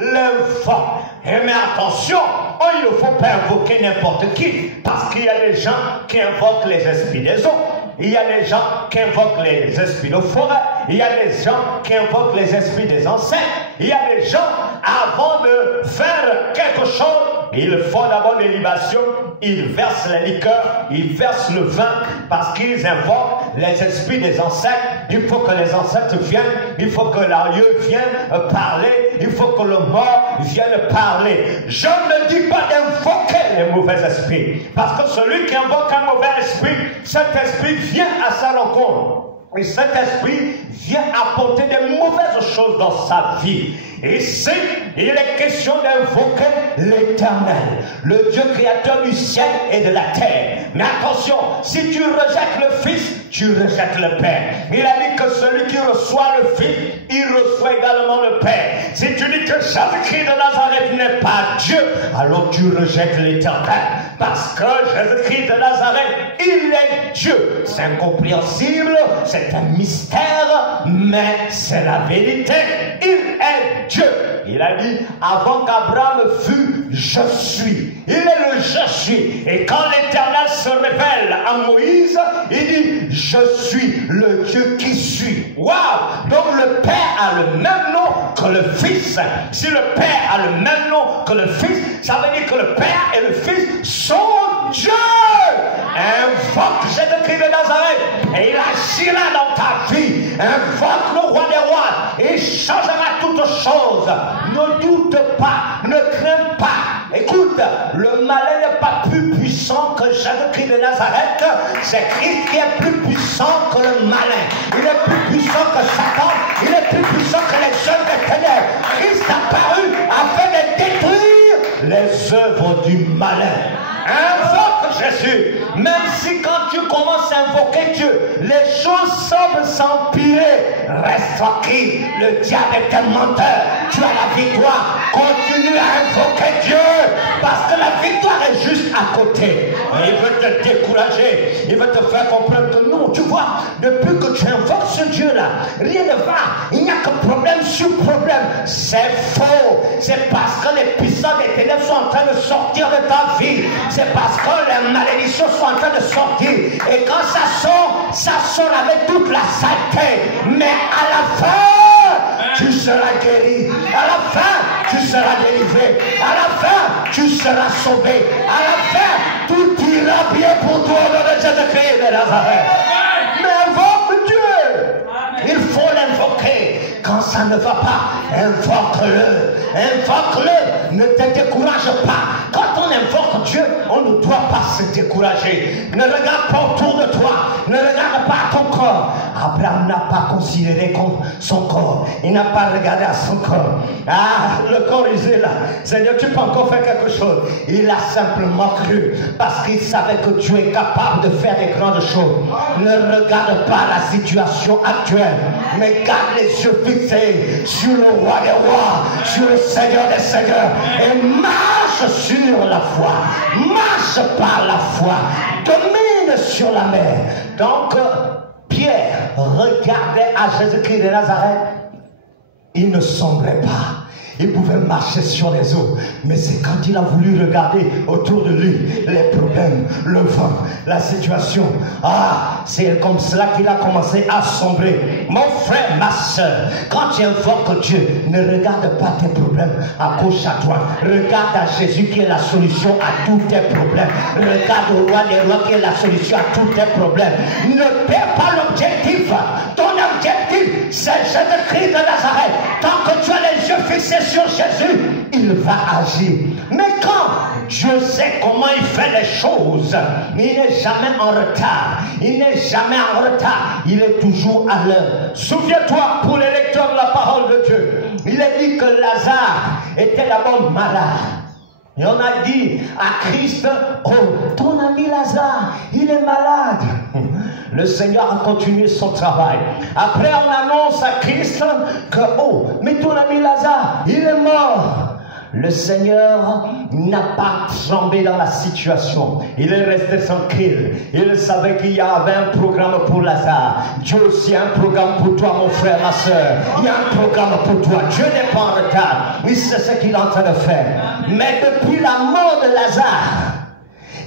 l'invoque. Mais attention, il ne faut pas invoquer n'importe qui, parce qu'il y a des gens qui invoquent les esprits des eaux. Il y a des gens qui invoquent les esprits de forêt. Il y a des gens qui invoquent les esprits des ancêtres. Il y a des gens, avant de faire quelque chose, ils font d'abord des libations, ils versent les liqueurs, ils versent le vin, parce qu'ils invoquent les esprits des ancêtres. Il faut que les ancêtres viennent, il faut que l'aïeux vienne parler, il faut que le mort vienne parler. Je ne dis pas d'invoquer les mauvais esprits, parce que celui qui invoque un mauvais esprit, cet esprit vient à sa rencontre. Et cet esprit vient apporter des mauvaises choses dans sa vie. Ici, il est question d'invoquer l'Éternel, le Dieu créateur du ciel et de la terre. Mais attention, si tu rejettes le Fils, tu rejettes le Père. Il a dit que celui qui reçoit le Fils, il reçoit également le Père. Si tu dis que Jésus-Christ de Nazareth n'est pas Dieu, alors tu rejettes l'Éternel. Parce que Jésus-Christ de Nazareth, il est Dieu. C'est incompréhensible, c'est un mystère, mais c'est la vérité. Il est Dieu. Il a dit, avant qu'Abraham fût, je suis. Il est le je suis. Et quand l'Éternel se révèle à Moïse, il dit, je suis le Dieu qui suis. Waouh! Donc le Père a le même nom que le Fils. Si le Père a le même nom que le Fils, ça veut dire que le Père et le Fils sont Dieu. Invoque Jésus-Christ de Nazareth et il agira dans ta vie. Invoque le roi des rois et il changera toutes choses. Ne doute pas, ne crains pas. Écoute, le malin n'est pas plus puissant que Jésus-Christ de Nazareth. C'est Christ qui est plus puissant que le malin. Il est plus puissant que Satan. Il est plus puissant que les œuvres des ténèbres. Christ est apparu afin de détruire les œuvres du malin. Invoque Jésus. Même si quand tu commences à invoquer Dieu, les choses semblent s'empirer, reste tranquille. Le diable est un menteur. Tu as la victoire. Continue à invoquer Dieu. Parce que la victoire est juste à côté. Il veut te décourager. Il veut te faire comprendre que non, tu vois, depuis que tu invoques ce Dieu-là, rien ne va. Il n'y a que problème sur problème. C'est faux. C'est parce que les puissants des ténèbres sont en train de sortir de ta vie. C'est parce que les malédictions sont en train de sortir. Et quand ça sort avec toute la saleté. Mais à la fin, tu seras guéri. À la fin, tu seras délivré. À la fin, tu seras sauvé. À la fin, tout ira bien pour toi dans le Jésus-Christ de Nazareth. Mais invoque Dieu. Il faut l'invoquer. Quand ça ne va pas, invoque-le. Invoque-le. Ne te décourage pas. Quand on invoque Dieu, on ne doit pas se décourager. Ne regarde pas autour de toi. Ne regarde pas ton corps. Abraham n'a pas considéré son corps. Il n'a pas regardé à son corps. Ah, le corps usé là. Seigneur, tu peux encore faire quelque chose. Il a simplement cru. Parce qu'il savait que Dieu est capable de faire des grandes choses. Ne regarde pas la situation actuelle. Mais garde les yeux fixés sur le roi des rois. Sur le Seigneur des seigneurs. Et marche sur la foi. Marche par la foi. Domine sur la mer. Donc, Pierre regardait à Jésus-Christ de Nazareth. Il ne sombrait pas. Il pouvait marcher sur les eaux. Mais c'est quand il a voulu regarder autour de lui les problèmes, le vent, la situation. Ah, c'est comme cela qu'il a commencé à sombrer. Mon frère, ma soeur, quand tu invoques Dieu, ne regarde pas tes problèmes à gauche, à droite. Regarde à Jésus qui est la solution à tous tes problèmes. Regarde au roi des rois qui est la solution à tous tes problèmes. Ne perds pas l'objectif. Ton objectif, c'est Jésus-Christ de Nazareth. Tant que tu as les yeux fixés sur Jésus, il va agir. Mais quand Dieu sait comment il fait les choses, il n'est jamais en retard. Il n'est jamais en retard. Il est toujours à l'heure. Souviens-toi, pour les lecteurs de la parole de Dieu, il est dit que Lazare était d'abord malade. Et on a dit à Christ, oh, ton ami Lazare, il est malade. Le Seigneur a continué son travail. Après, on annonce à Christ que, oh, mais ton ami Lazare, il est mort. Le Seigneur n'a pas tremblé dans la situation. Il est resté tranquille. Il savait qu'il y avait un programme pour Lazare. Dieu aussi a un programme pour toi, mon frère, ma soeur. Il y a un programme pour toi. Dieu n'est pas en retard. Il sait ce qu'il est en train de faire. Mais depuis la mort de Lazare,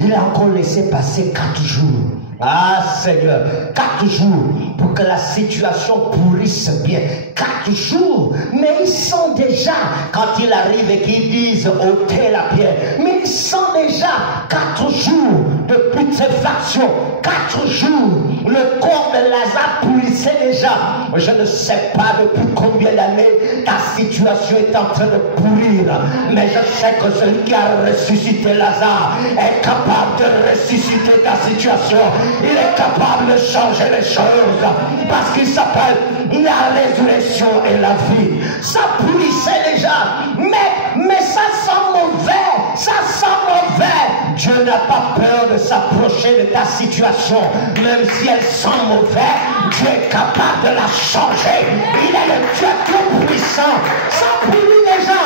il a encore laissé passer 4 jours. Ah Seigneur, 4 jours pour que la situation pourrisse bien. 4 jours, mais ils sont déjà, quand il arrive et qu'ils disent ôtez la pierre, mais ils sont déjà 4 jours de putréfaction. 4 jours, le corps de Lazare pourrissait déjà. Je ne sais pas depuis combien d'années ta situation est en train de pourrir, mais je sais que celui qui a ressuscité Lazare est capable de ressusciter ta situation. Il est capable de changer les choses parce qu'il s'appelle la résurrection et la vie. Ça pourrissait déjà, mais ça sent mauvais, ça sent mauvais. Dieu n'a pas peur de s'approcher de ta situation, même si elle sent mauvais. Dieu est capable de la changer. Il est le Dieu tout puissant. Ça pourrit déjà.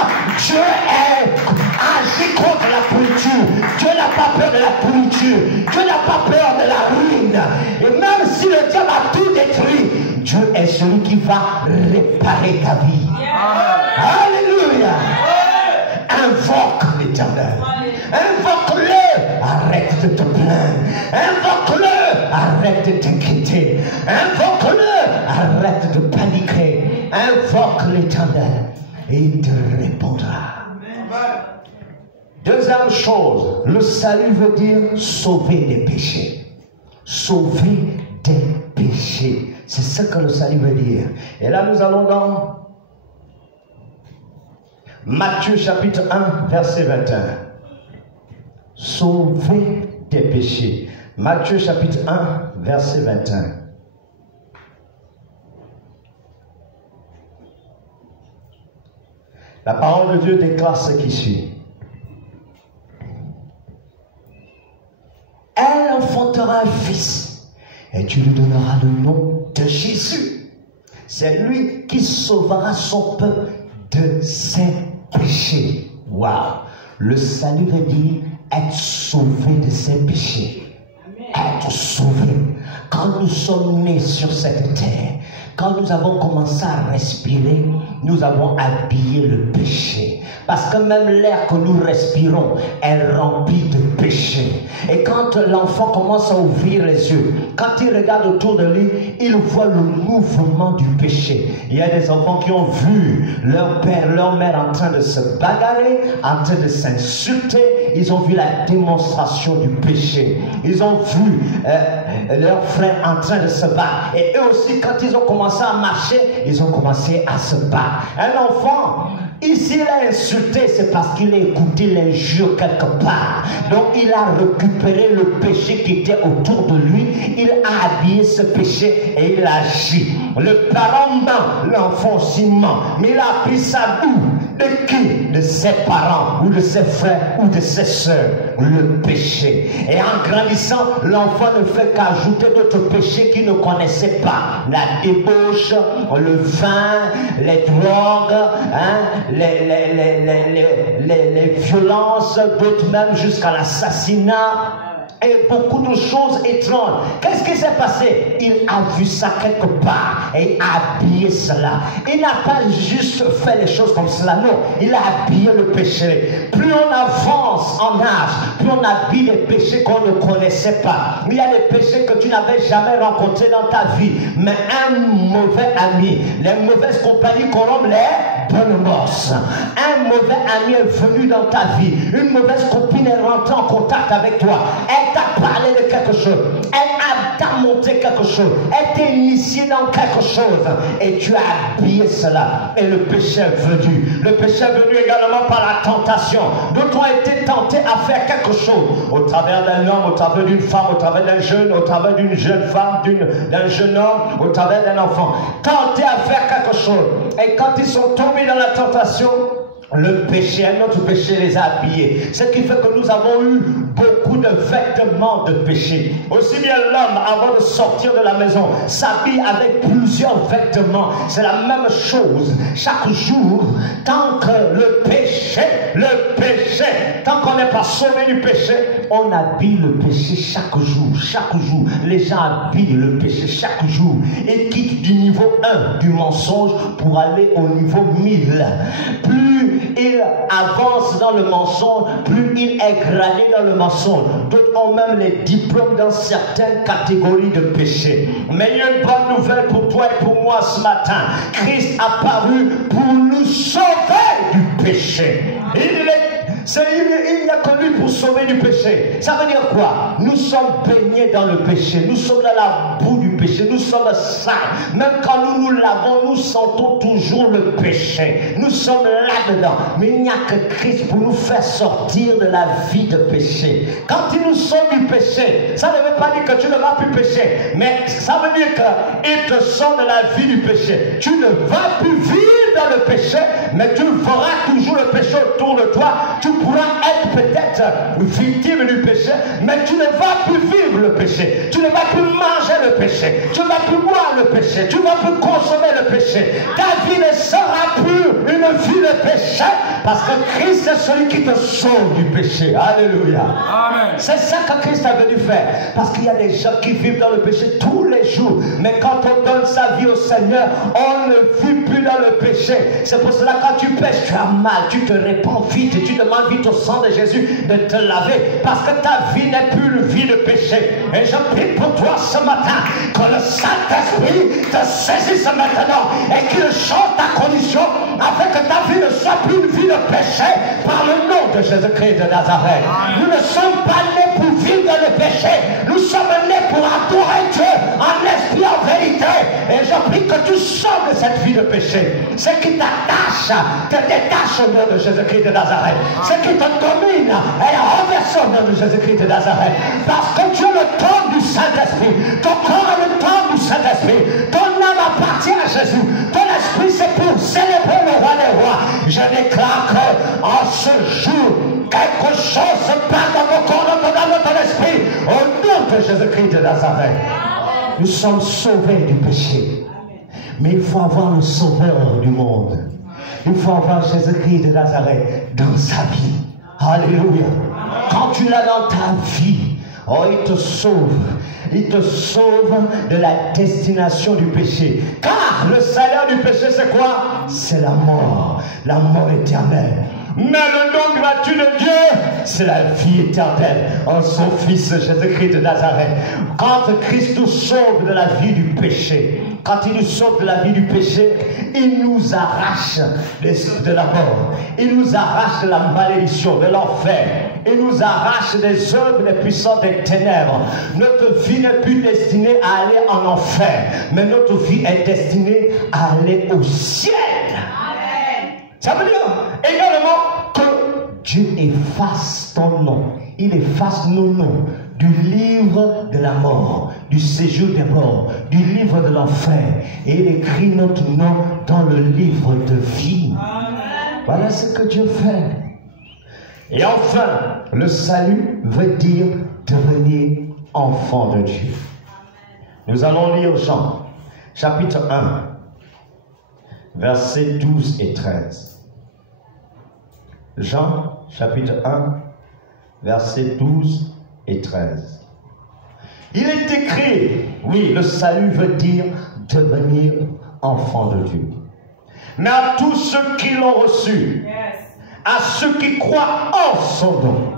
Dieu agit contre la pourriture. Dieu n'a pas peur de la pourriture. Dieu n'a pas peur de la ruine. Et même si le diable a tout détruit, Dieu est celui qui va réparer ta vie. Alléluia. Invoque l'Éternel. Invoque-le. Arrête de te plaindre. Invoque-le. Arrête de t'inquiéter. Invoque-le. Arrête de paniquer. Invoque l'Éternel et il te répondra. Deuxième chose, le salut veut dire sauver des péchés. Sauver des péchés. C'est ce que le salut veut dire. Et là, nous allons dans Matthieu chapitre 1, verset 21. Sauver des péchés. Matthieu chapitre 1, verset 21. La parole de Dieu déclare ce qui suit. Elle enfantera un fils et tu lui donneras le nom de Jésus. C'est lui qui sauvera son peuple de ses péchés. Waouh! Le salut veut dire être sauvé de ses péchés. Être sauvé. Quand nous sommes nés sur cette terre, quand nous avons commencé à respirer, nous avons habillé le péché. Parce que même l'air que nous respirons est rempli de péché. Et quand l'enfant commence à ouvrir les yeux, quand il regarde autour de lui, il voit le mouvement du péché. Il y a des enfants qui ont vu leur père, leur mère en train de se bagarrer, en train de s'insulter. Ils ont vu la démonstration du péché. Ils ont vu leurs frères en train de se battre. Et eux aussi, quand ils ont commencé à marcher, ils ont commencé à se battre. Un enfant, ici, il a insulté, c'est parce qu'il a écouté l'injure quelque part. Donc, il a récupéré le péché qui était autour de lui. Il a habillé ce péché et il a agi. Le parent ment, l'enfant aussi ment. Mais il a appris ça d'où? De qui? De ses parents, ou de ses frères, ou de ses soeurs. Le péché. Et en grandissant, l'enfant ne fait qu'ajouter d'autres péchés qu'il ne connaissait pas. La débauche, le vin, les drogues, les violences, d'autres même jusqu'à l'assassinat. Et beaucoup de choses étranges. Qu'est-ce qui s'est passé? Il a vu ça quelque part et a habillé cela. Il n'a pas juste fait les choses comme cela, non. Il a habillé le péché. Plus on avance en âge, plus on habille des péchés qu'on ne connaissait pas. Il y a des péchés que tu n'avais jamais rencontrés dans ta vie. Mais un mauvais ami, les mauvaises compagnies corrompent les bonnes mœurs. Un mauvais ami est venu dans ta vie. Une mauvaise copine est rentrée en contact avec toi. Elle t'a parlé de quelque chose. Elle t'a montré quelque chose. Elle t'a initié dans quelque chose. Et tu as habillé cela. Et le péché est venu. Le péché est venu également par la tentation. D'autres ont été tentés à faire quelque chose. Au travers d'un homme, au travers d'une femme, au travers d'un jeune, au travers d'une jeune femme, d'un jeune homme, au travers d'un enfant. Tentés à faire quelque chose. Et quand ils sont tombés dans la tentation, le péché, un autre péché les a habillés. Ce qui fait que nous avons eu beaucoup de vêtements de péché. Aussi bien l'homme, avant de sortir de la maison, s'habille avec plusieurs vêtements. C'est la même chose. Chaque jour, tant que le péché n'est pas sauvé du péché, on habille le péché chaque jour. Chaque jour, les gens habillent le péché chaque jour et quittent du niveau 1 du mensonge pour aller au niveau 1000. Plus il avance dans le mensonge, plus il est gradé dans le mensonge. D'autres ont même les diplômes dans certaines catégories de péché. Mais il y a une bonne nouvelle pour toi et pour moi ce matin. Christ a paru pour nous sauver du péché. Il n'y a que lui pour sauver du péché. Ça veut dire quoi? Nous sommes baignés dans le péché. Nous sommes dans la boue du péché. Nous sommes saints. Même quand nous nous lavons, nous sentons toujours le péché. Nous sommes là-dedans. Mais il n'y a que Christ pour nous faire sortir de la vie de péché. Quand il nous sauve du péché, ça ne veut pas dire que tu ne vas plus pécher. Mais ça veut dire qu'il te sort de la vie du péché. Tu ne vas plus vivre dans le péché, mais tu feras toujours le péché autour de toi. Tu pourras être peut-être victime du péché, mais tu ne vas plus vivre le péché. Tu ne vas plus manger le péché. Tu ne vas plus boire le péché. Tu ne vas plus consommer le péché. Ta vie ne sera plus une vie de péché, parce que Christ est celui qui te sauve du péché. Alléluia. Amen. C'est ça que Christ a venu faire. Parce qu'il y a des gens qui vivent dans le péché tous les jours. Mais quand on donne sa vie au Seigneur, on ne vit plus dans le péché. C'est pour cela que quand tu pêches, tu as mal. Tu te répands vite. Tu demandes vite au sang de Jésus de te laver. Parce que ta vie n'est plus une vie de péché. Et je prie pour toi ce matin que le Saint-Esprit te saisisse maintenant et qu'il change ta condition afin que ta vie ne soit plus une vie de péché par le nom de Jésus-Christ de Nazareth. Nous ne sommes pas nés pour vivre dans le péché. Nous sommes nés pour adorer Dieu en esprit, en vérité. Et je prie que tu sors de cette vie de péché. Ce qui t'attache, te détache au nom de Jésus-Christ de Nazareth. Ce qui te domine est renversé au nom de Jésus-Christ de Nazareth. Parce que tu es le temple du Saint-Esprit. Ton corps est le temple du Saint-Esprit. Ton âme appartient à Jésus. Ton esprit, c'est pour célébrer le roi des rois. Je déclare qu'en ce jour, quelque chose se passe dans ton corps, dans ton âme, dans ton esprit. Au nom de Jésus-Christ de Nazareth. Nous sommes sauvés du péché. Mais il faut avoir le sauveur du monde. Il faut avoir Jésus-Christ de Nazareth dans sa vie. Alléluia. Quand tu l'as dans ta vie, oh, il te sauve. Il te sauve de la destination du péché. Car le salaire du péché, c'est quoi? C'est la mort éternelle. Mais le don gratuit de Dieu, c'est la vie éternelle en son Fils Jésus-Christ de Nazareth. Quand Christ nous sauve de la vie du péché, quand il nous sauve de la vie du péché, il nous arrache de la mort. Il nous arrache de la malédiction, de l'enfer. Il nous arrache des œuvres des puissants des ténèbres. Notre vie n'est plus destinée à aller en enfer, mais notre vie est destinée à aller au ciel. Ça veut dire également que Dieu efface ton nom. Il efface nos noms du livre de la mort, du séjour des morts, du livre de l'enfer. Et il écrit notre nom dans le livre de vie. Voilà ce que Dieu fait. Et enfin, le salut veut dire devenir enfant de Dieu. Nous allons lire Jean, chapitre 1, versets 12 et 13. Jean, chapitre 1, versets 12 et 13. Il est écrit, oui, le salut veut dire devenir enfant de Dieu. Mais à tous ceux qui l'ont reçu, à ceux qui croient en son nom,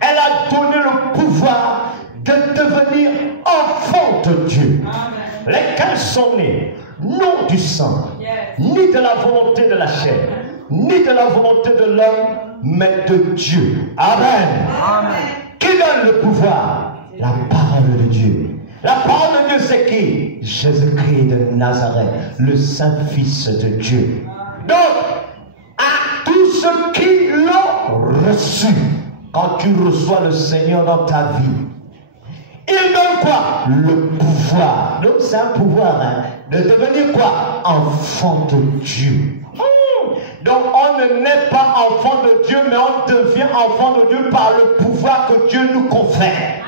elle a donné le pouvoir de devenir enfant de Dieu. Lesquels sont nés, non du sang, ni de la volonté de la chair, ni de la volonté de l'homme, mais de Dieu. Amen. Amen. Qui donne le pouvoir? La parole de Dieu. La parole de Dieu, c'est qui? Jésus-Christ de Nazareth, le Saint-Fils de Dieu. Donc, à tous ceux qui l'ont reçu, quand tu reçois le Seigneur dans ta vie, il donne quoi? Le pouvoir. Donc, c'est un pouvoir de devenir quoi? Enfant de Dieu. Donc on ne naît pas enfant de Dieu, mais on devient enfant de Dieu par le pouvoir que Dieu nous confère.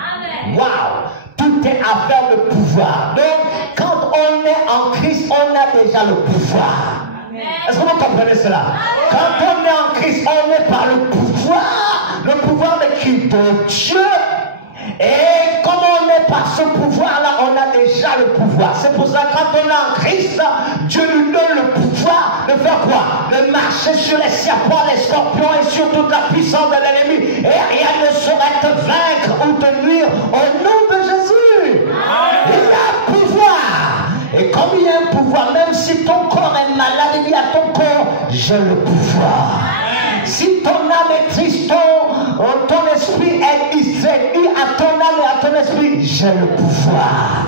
Waouh! Tout est affaire de pouvoir. Donc quand on est en Christ, on a déjà le pouvoir. Est-ce que vous comprenez cela? Quand on est en Christ, on est par le pouvoir qui? De Dieu. Et comme on est par ce pouvoir-là, on a déjà le pouvoir. C'est pour ça que quand on est en Christ, Dieu nous donne le pouvoir de faire quoi? De marcher sur les serpents, les scorpions et sur toute la puissance de l'ennemi. Et rien ne saurait te vaincre ou te nuire au nom de Jésus. Il y a un pouvoir. Et comme il y a un pouvoir, même si ton corps est malade, il y a ton corps, j'ai le pouvoir. Si ton âme est triste, ton esprit est distrait, à ton âme et à ton esprit, j'ai le pouvoir.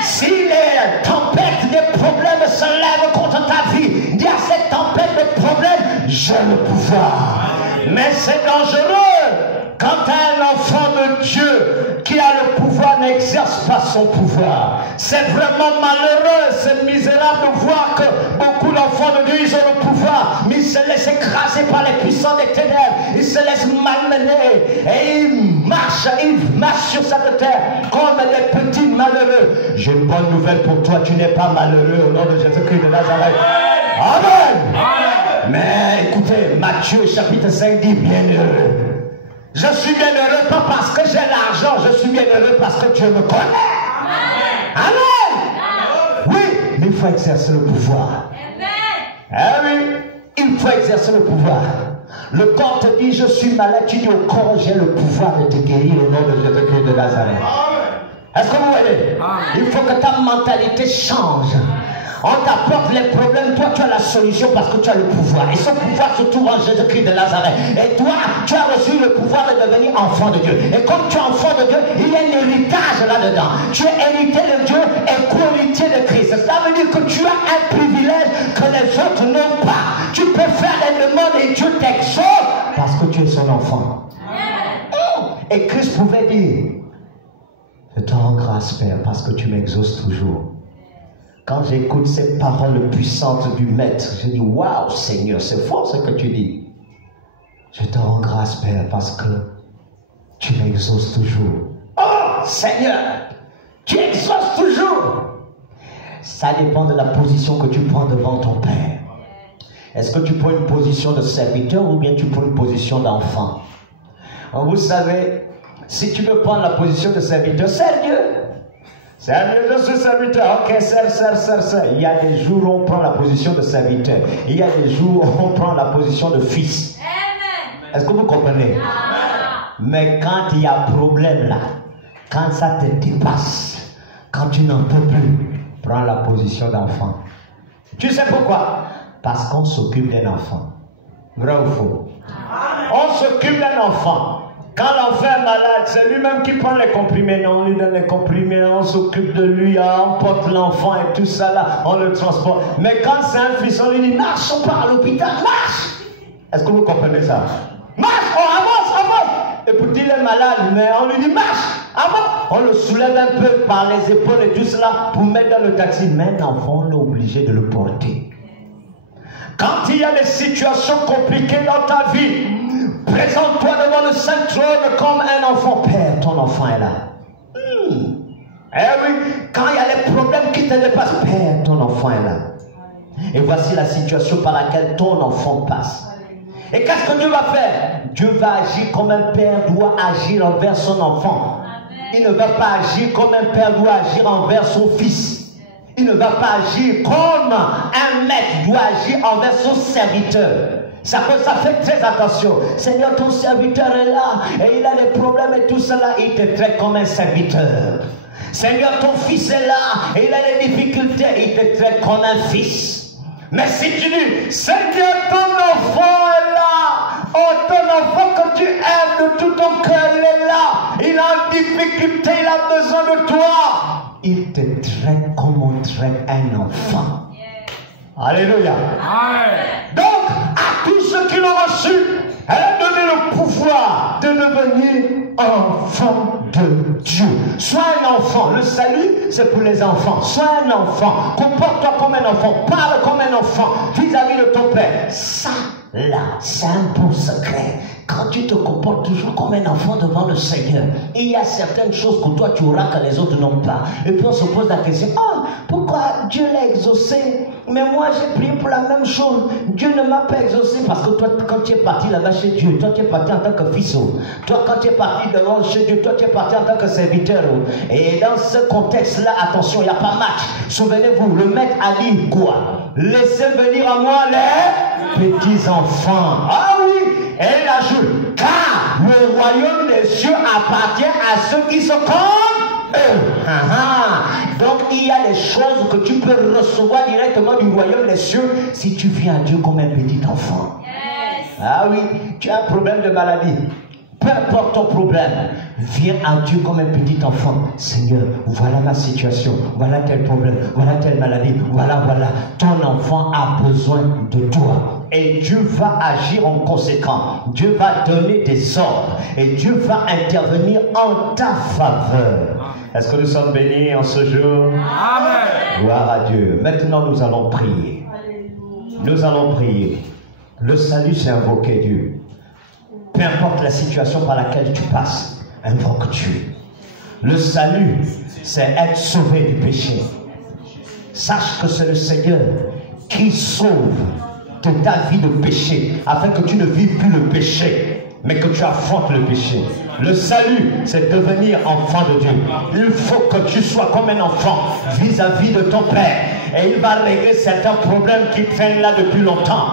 Si les tempêtes, des problèmes se lèvent contre ta vie, il y a cette tempête de problèmes, j'ai le pouvoir. Mais c'est dangereux quand un enfant de Dieu qui a le pouvoir n'exerce pas son pouvoir. C'est vraiment malheureux, c'est misérable de voir que beaucoup d'enfants de Dieu, ils ont le pouvoir, mais ils se laissent écraser par les puissants des ténèbres, ils se laissent malmener et ils marchent sur cette terre comme des petits malheureux. J'ai une bonne nouvelle pour toi, tu n'es pas malheureux au nom de Jésus-Christ de Nazareth. Amen. Mais écoutez, Matthieu chapitre 5 dit bienheureux. Je suis bienheureux pas parce que j'ai l'argent, je suis bienheureux parce que Dieu me connaît. Amen. Oui, mais il faut exercer le pouvoir. Ah oui, il faut exercer le pouvoir. Le corps te dit je suis malade, tu dis au corps j'ai le pouvoir de te guérir au nom de Jésus-Christ de Nazareth. Est-ce que vous voyez? Il faut que ta mentalité change. On t'apporte les problèmes, toi tu as la solution parce que tu as le pouvoir. Et ce pouvoir se trouve en Jésus-Christ de Nazareth. Et toi, tu as reçu le pouvoir de devenir enfant de Dieu. Et comme tu es enfant de Dieu, il y a un héritage là-dedans. Tu es hérité de Dieu et co-héritier de Christ. Ça veut dire que tu as un privilège que les autres n'ont pas. Tu peux faire des demandes et Dieu t'exauce parce que tu es son enfant. Et Christ pouvait dire, je te rends grâce, Père, parce que tu m'exauces toujours. Quand j'écoute ces paroles puissantes du Maître, je dis, waouh Seigneur, c'est fort ce que tu dis. Je te rends grâce, Père, parce que tu m'exauces toujours. Oh Seigneur, tu exauces toujours. Ça dépend de la position que tu prends devant ton Père. Est-ce que tu prends une position de serviteur ou bien tu prends une position d'enfant? Vous savez, si tu veux prendre la position de serviteur, sers Dieu. Seigneur, je suis serviteur. Ok, sers. Il y a des jours où on prend la position de serviteur. Il y a des jours où on prend la position de fils. Est-ce que vous comprenez? Mais quand il y a problème là, quand ça te dépasse, quand tu n'en peux plus, prends la position d'enfant. Tu sais pourquoi? Parce qu'on s'occupe d'un enfant. Vrai ou faux? On s'occupe d'un enfant. Quand l'enfant est malade, c'est lui-même qui prend les comprimés. Non, on lui donne les comprimés, on s'occupe de lui, on porte l'enfant et tout ça là, on le transporte. Mais quand c'est un fils, on lui dit marche, on part à l'hôpital, marche. Est-ce que vous comprenez ça? Marche, on avance. Et puis il est malade, mais on lui dit marche, avance. On le soulève un peu par les épaules et tout cela pour mettre dans le taxi. Mais l'enfant, on est obligé de le porter. Quand il y a des situations compliquées dans ta vie, présente-toi devant le Saint-Trône comme un enfant. Père, ton enfant est là. Eh oui, quand il y a les problèmes qui te dépassent, Père, ton enfant est là. Et voici la situation par laquelle ton enfant passe. Et qu'est-ce que Dieu va faire? Dieu va agir comme un père doit agir envers son enfant. Il ne va pas agir comme un père doit agir envers son fils. Il ne va pas agir comme un maître doit agir envers son serviteur. Ça fait très attention. Seigneur, ton serviteur est là et il a des problèmes et tout cela. Il te traite comme un serviteur. Seigneur, ton fils est là et il a des difficultés. Il te traite comme un fils. Mais si tu dis, Seigneur, ton enfant est là. Oh, ton enfant que tu aimes de tout ton cœur, il est là. Il a une difficulté, il a besoin de toi. Il te traite comme on traite un enfant. Alléluia. Donc, à tous ceux qui l'ont reçu, elle a donné le pouvoir de devenir enfant de Dieu. Sois un enfant. Le salut, c'est pour les enfants. Sois un enfant. Comporte-toi comme un enfant. Parle comme un enfant vis-à-vis de ton Père. Ça, là, c'est un bon secret. quand tu te comportes toujours comme un enfant devant le Seigneur, il y a certaines choses que toi tu auras que les autres n'ont pas. Et puis on se pose la question, oh, pourquoi Dieu l'a exaucé? Mais moi j'ai prié pour la même chose. Dieu ne m'a pas exaucé parce que toi, quand tu es parti là-bas chez Dieu, toi tu es parti en tant que fils. Toi, quand tu es parti devant chez Dieu, toi tu es parti en tant que serviteur. Et dans ce contexte-là, attention, il n'y a pas match. Souvenez-vous, le maître a dit quoi? Laissez venir à moi les petits-enfants. Ah oui, et il ajoute, car le royaume des cieux appartient à ceux qui se comme eux. Donc il y a des choses que tu peux recevoir directement du royaume des cieux si tu viens à Dieu comme un petit enfant. Yes. Ah oui, tu as un problème de maladie. Peu importe ton problème, viens à Dieu comme un petit enfant. Seigneur, voilà ma situation, voilà tel problème, voilà telle maladie, voilà. Ton enfant a besoin de toi. Et Dieu va agir en conséquence. Dieu va donner des ordres. Et Dieu va intervenir en ta faveur. Est-ce que nous sommes bénis en ce jour? Amen. Gloire à Dieu. Maintenant, nous allons prier. Nous allons prier. Le salut, c'est invoquer Dieu. Peu importe la situation par laquelle tu passes, invoque Dieu. Le salut, c'est être sauvé du péché. Sache que c'est le Seigneur qui sauve de ta vie de péché, afin que tu ne vives plus le péché, mais que tu affrontes le péché. Le salut, c'est devenir enfant de Dieu. Il faut que tu sois comme un enfant vis-à-vis de ton Père. Et il va régler certains problèmes qui traînent là depuis longtemps.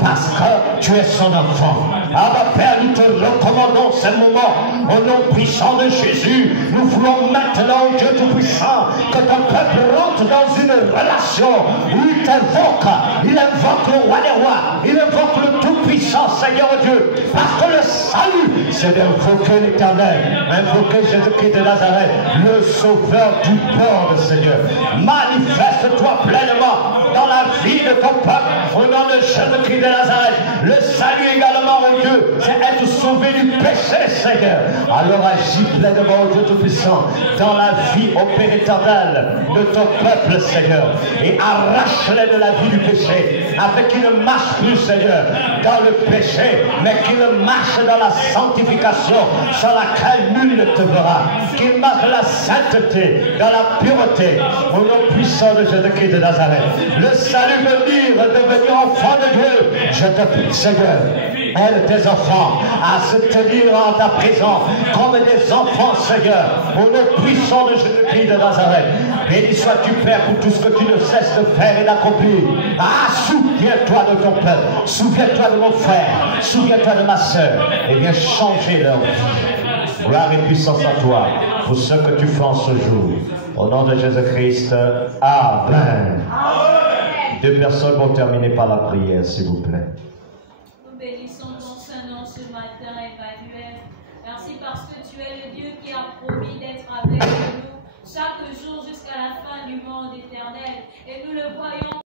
Parce que tu es son enfant. Ah Père, nous te recommandons ce moment au nom puissant de Jésus. Nous voulons maintenant, Dieu Tout-Puissant, que ton peuple rentre dans une relation où il t'invoque. Il invoque le roi des rois. Il invoque le Tout-Puissant Seigneur Dieu. Parce que le salut, c'est d'invoquer l'Éternel. Invoquer Jésus-Christ de Nazareth, le sauveur du monde, Seigneur. Manifeste-toi pleinement dans la vie de ton peuple au nom de Jésus-Christ de Nazareth. Le salut également, oh Dieu, c'est être sauvé du péché, Seigneur. Alors agis pleinement, oh Dieu Tout-Puissant, dans la vie, ô Père éternel, de ton peuple, Seigneur, et arrache-les de la vie du péché, afin qu'ils ne marchent plus, Seigneur, dans le péché, mais qu'ils marchent dans la sanctification, sur laquelle nul ne te verra, qu'ils marchent dans la sainteté, dans la pureté, au nom puissant de Jésus-Christ de Nazareth. Le salut veut dire devenir enfant de Dieu. Je te prie, Seigneur, aide tes enfants à se tenir en ta présence comme des enfants, Seigneur, au nom puissant de Jésus-Christ de Nazareth. Béni sois-tu, Père, pour tout ce que tu ne cesses de faire et d'accomplir. Ah, souviens-toi de ton peuple, souviens-toi de mon frère, souviens-toi de ma soeur, et viens changer leur vie. Gloire et puissance à toi pour ce que tu fais en ce jour. Au nom de Jésus-Christ, Amen. Deux personnes vont terminer par la prière, s'il vous plaît. Nous bénissons ton Saint-Nom ce matin, Emmanuel. Merci parce que tu es le Dieu qui a promis d'être avec nous chaque jour jusqu'à la fin du monde éternel. Et nous le voyons